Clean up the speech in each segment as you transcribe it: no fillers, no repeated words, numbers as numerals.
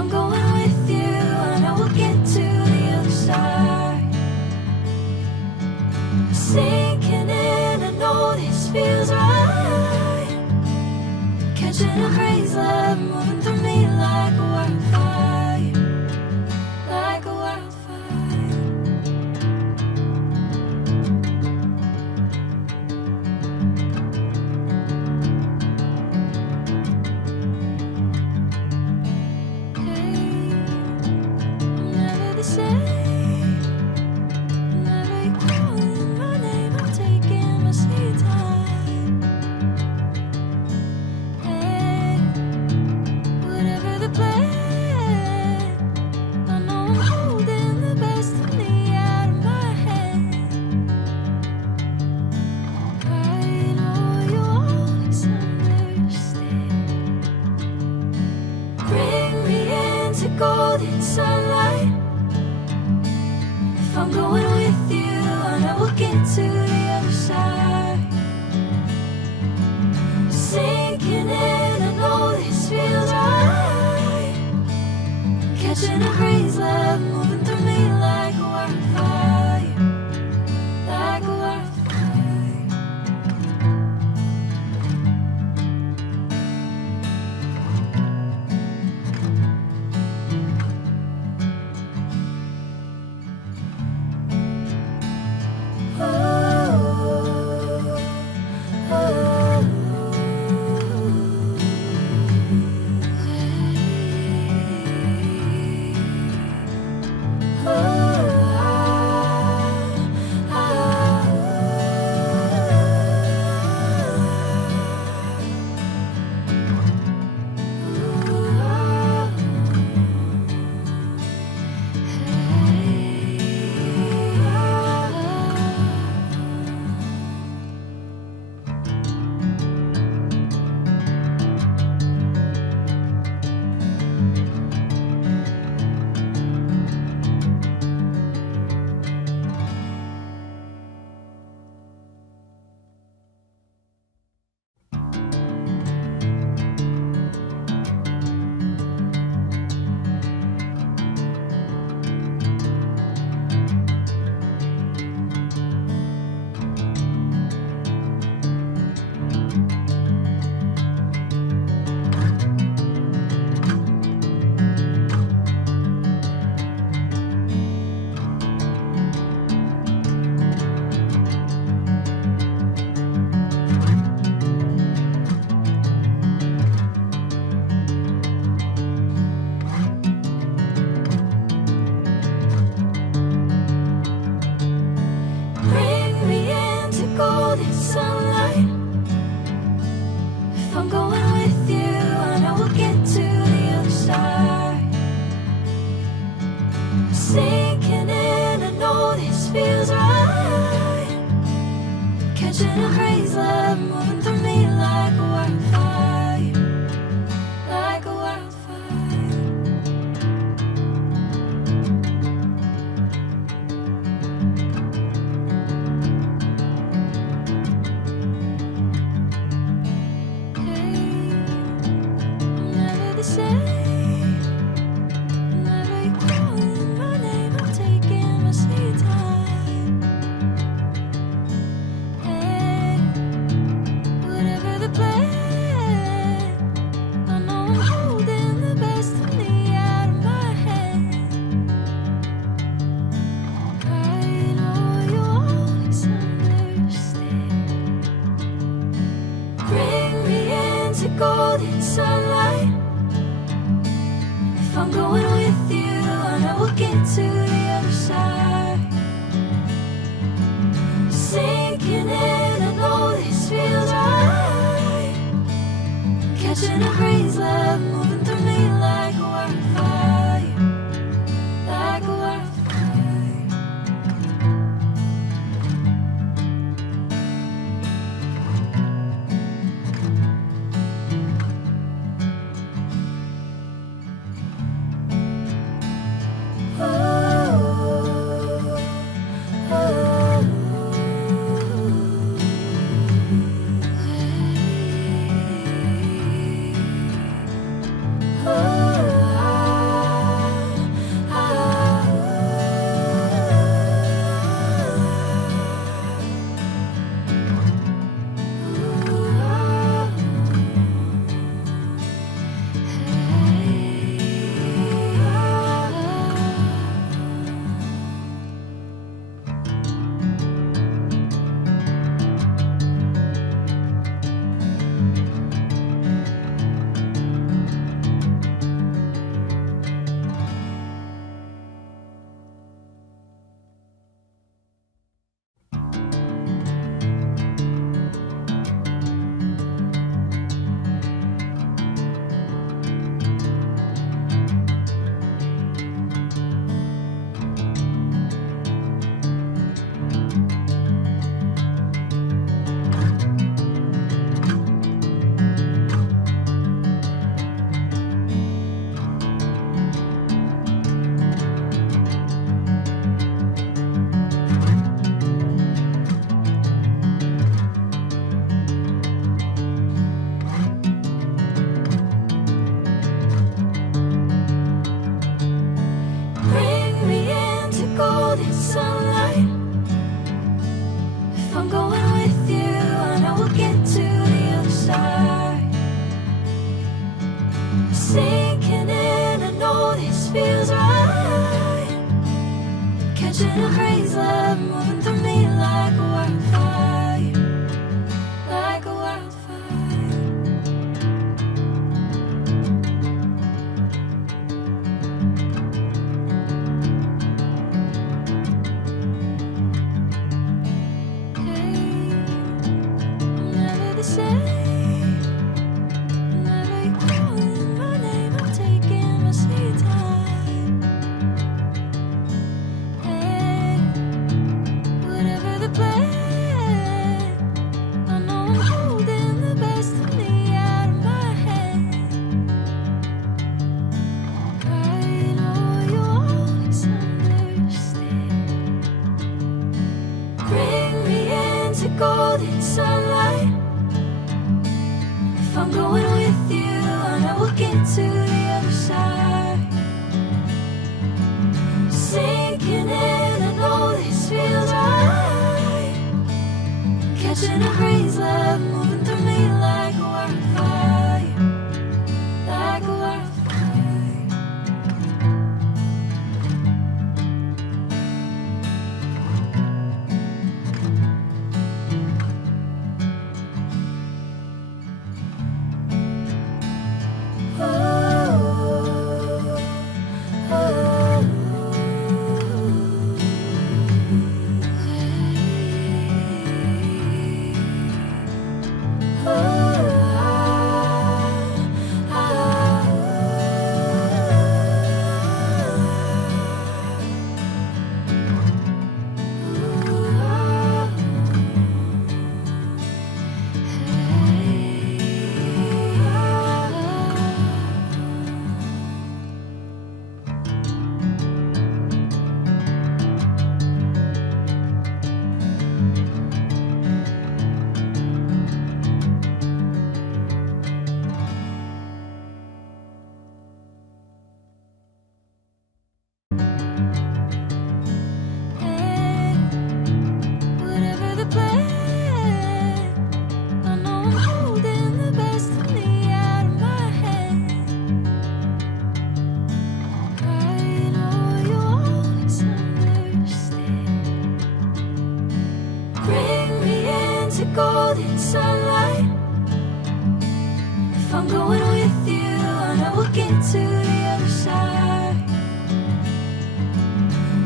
I'm going with you, I know we'll get to the other side. Sinking in, I know this feels right. Catching a crazy love moving through me like a wildfire, like a wildfire. Never the same. Never you calling my name, I'm taking my sweet time. Hey, whatever the plan, I know I'm holding the best of me out of my hand. I know you'll always understand. Bring me into golden sunlight. If I'm going with you, I know we'll get to the other side. Sinking in, I know this feels right. Catching a crazy love moving through me like a wildfire, like a wildfire. Bring me into golden sunlight. If I'm going with you, I know we'll get to the other side. Sinking in, I know this feels right. Catching a crazy love moving through me like a wildfire, like a wildfire. Never the same. Never you calling my name, I'm taking my sweet time. Hey, whatever the plan, I know I'm holding the best of me out of my hand. I know you'll always understand. Bring me into golden sunlight. If I'm going with you, I know we'll get to the other side. Sinking in, I know this feels right. Catching a crazy love moving through me like a wildfire, like a wildfire. golden sunlight. If I'm going with you, I know we'll get to the other side. Sinking in, I know this feels right. Catching a crazy love moving through me like a wildfire, like a wildfire. Hey, I'm never the same. Whenever you're calling my name, I'm taking my sweet time. Hey, whatever the plan, I know I'm holding the best of me out of my hand. I know you'll always understand. Bring me into golden sunlight. If I'm going with you, I know we'll get to the other side. Sinking in, I know this feels right. Catching a crazy love moving through me like a wildfire, like a wildfire. Whatever the plan, I know I'm holding the best of me out of my hand. I know you'll always understand. Bring me into golden sunlight. If I'm going with you, I know we'll get to the other side.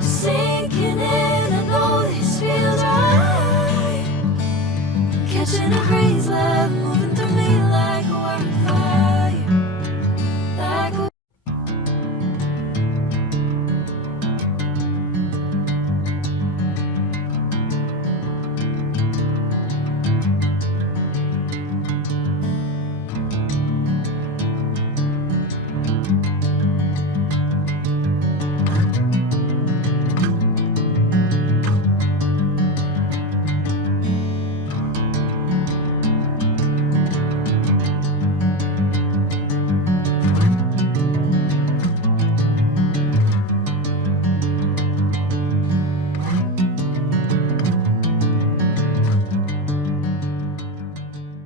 Sinking in, I know this feels right. Catching a crazy love.